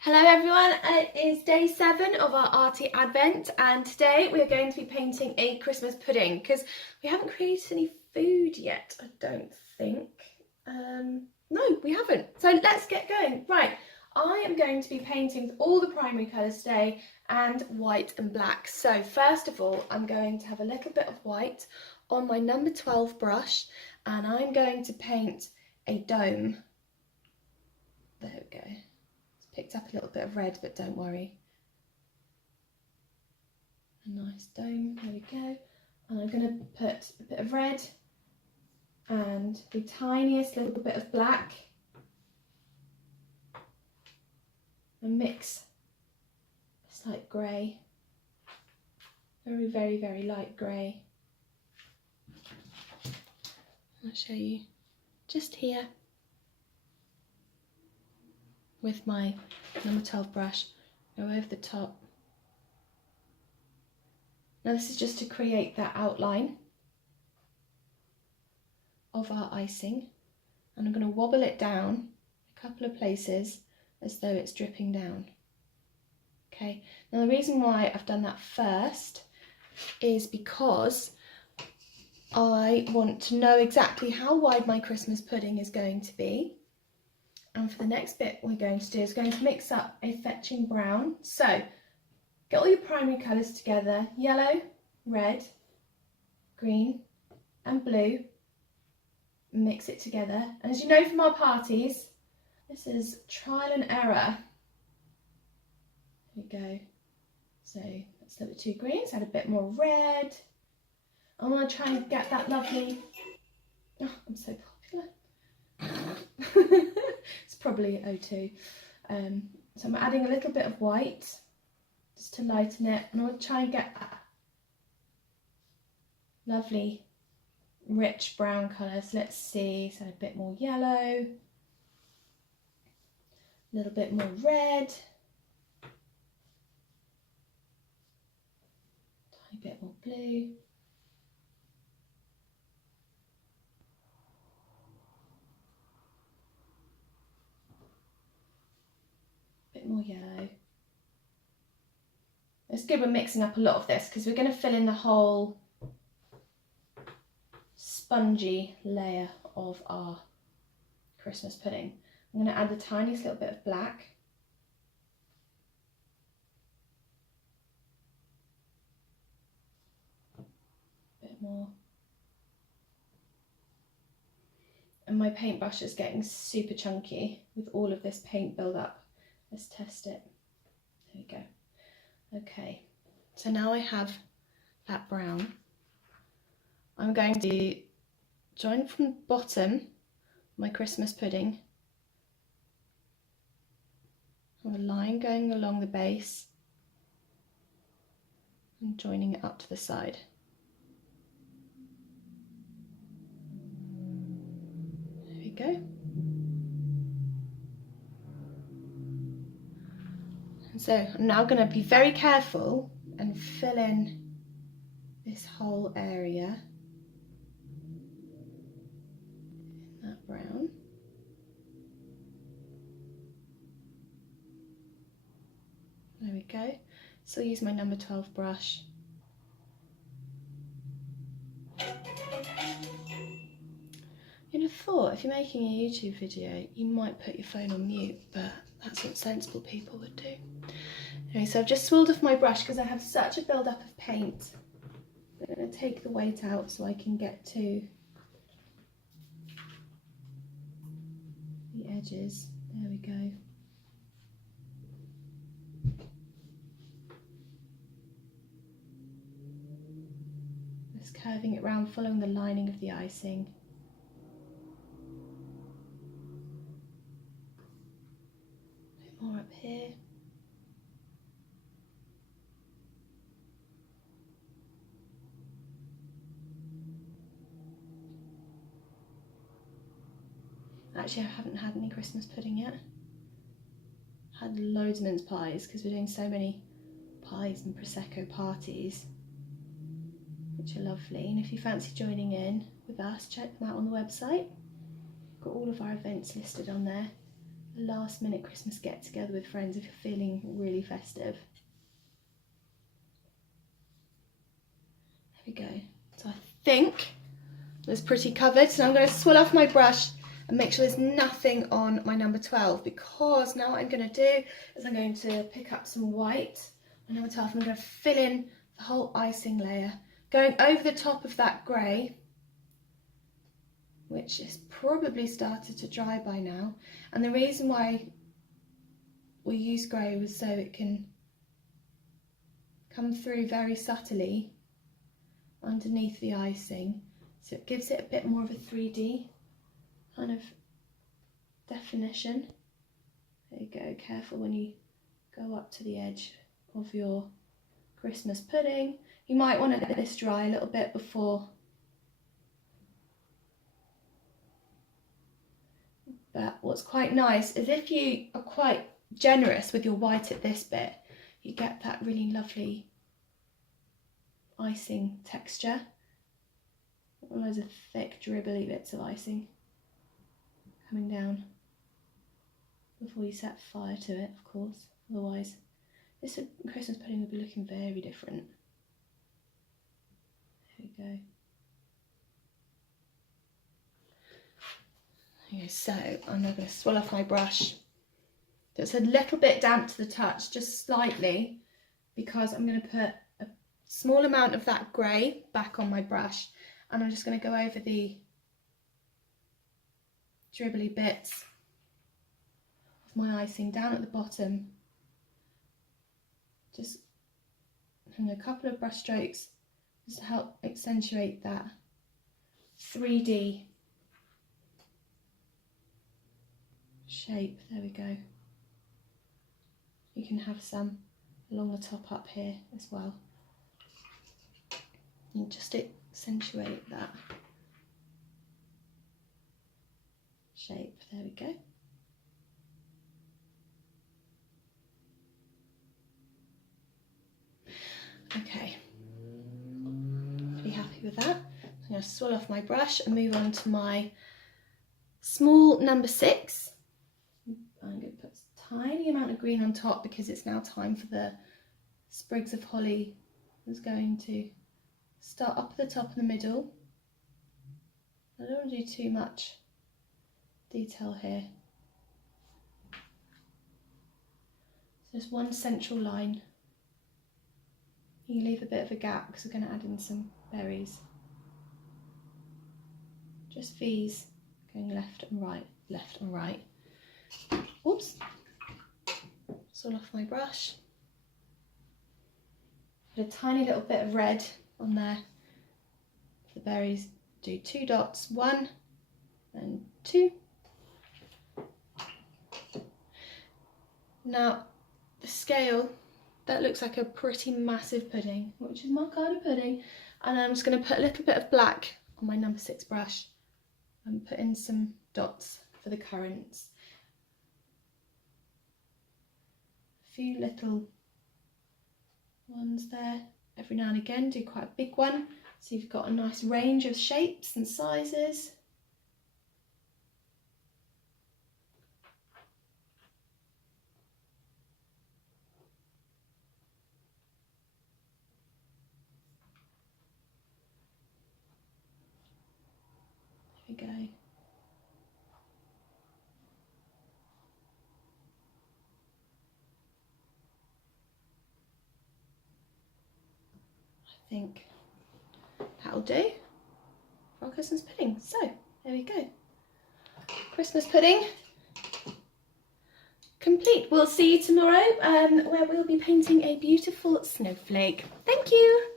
Hello everyone, it is day 7 of our Arty Advent and today we are going to be painting a Christmas pudding because we haven't created any food yet, I don't think. No, we haven't. So let's get going. Right, I am going to be painting with all the primary colours today and white and black. So first of all, I'm going to have a little bit of white on my number 12 brush and I'm going to paint a dome. There we go. Picked up a little bit of red, but don't worry. A nice dome, there we go. And I'm going to put a bit of red and the tiniest little bit of black and mix a slight grey. Very, very, very light grey. I'll show you just here. With my number 12 brush, go over the top. Now this is just to create that outline of our icing, and I'm going to wobble it down a couple of places as though it's dripping down. Okay, now the reason why I've done that first is because I want to know exactly how wide my Christmas pudding is going to be. And for the next bit we're going to do is going to mix up a fetching brown. So get all your primary colours together, yellow, red, green and blue. Mix it together. And as you know from our parties, this is trial and error. Here we go. So that's a little bit too green, let's add a bit more red. I want to try and get that lovely, oh, I'm so popular. It's probably O2. So I'm adding a little bit of white just to lighten it, and I'll try and get that lovely rich brown colour. So let's see, so a bit more yellow, a little bit more red, tiny bit more blue. More yellow. It's good we're mixing up a lot of this because we're going to fill in the whole spongy layer of our Christmas pudding. I'm going to add the tiniest little bit of black. A bit more. And my paintbrush is getting super chunky with all of this paint build up. Let's test it. There we go. Okay, so now I have that brown. I'm going to join from the bottom my Christmas pudding. I have a line going along the base and joining it up to the side. There we go. So I'm now going to be very careful and fill in this whole area in that brown. There we go. So I'll use my number 12 brush. You'd have thought if you're making a YouTube video you might put your phone on mute, but that's what sensible people would do. Anyway, so I've just swirled off my brush because I have such a build up of paint. I'm going to take the weight out so I can get to the edges. There we go. Just curving it round, following the lining of the icing. A bit more up here. Actually, I haven't had any Christmas pudding yet. Had loads of mince pies because we're doing so many pies and Prosecco parties, which are lovely. And if you fancy joining in with us, check them out on the website. Got all of our events listed on there, a last minute Christmas get together with friends if you're feeling really festive. There we go. So I think it's pretty covered. So I'm going to swirl off my brush and make sure there's nothing on my number 12, because now what I'm going to do is I'm going to pick up some white on number 12 and I'm going to fill in the whole icing layer, going over the top of that grey, which has probably started to dry by now. And the reason why we use grey was so it can come through very subtly underneath the icing, so it gives it a bit more of a 3D kind of definition. There you go, careful when you go up to the edge of your Christmas pudding. You might want to let this dry a little bit before. But what's quite nice is if you are quite generous with your white at this bit, you get that really lovely icing texture. Loads of thick, dribbly bits of icing coming down before you set fire to it, of course. Otherwise, this Christmas pudding would be looking very different. There we go. Okay, so I'm now going to swirl off my brush. So it's a little bit damp to the touch, just slightly, because I'm going to put a small amount of that grey back on my brush, and I'm just going to go over the dribbly bits of my icing down at the bottom. Just having a couple of brush strokes just to help accentuate that 3D shape. There we go. You can have some along the top up here as well, and just accentuate that shape. There we go. Okay, pretty happy with that. I'm going to swirl off my brush and move on to my small number 6. I'm going to put a tiny amount of green on top because it's now time for the sprigs of holly. That's going to start up at the top in the middle. I don't want to do too much detail here. So just one central line. You can leave a bit of a gap because we're going to add in some berries. Just V's going left and right, left and right. Oops. Swirl off my brush. Put a tiny little bit of red on there. The berries, do 2 dots, 1 and 2. Now the scale, that looks like a pretty massive pudding, which is my kind of pudding, and I'm just going to put a little bit of black on my number 6 brush and put in some dots for the currants. A few little ones there. Every now and again do quite a big one, so you've got a nice range of shapes and sizes. There we go. I think that'll do for our Christmas pudding. So there we go. Christmas pudding complete. We'll see you tomorrow where we'll be painting a beautiful snowflake. Thank you.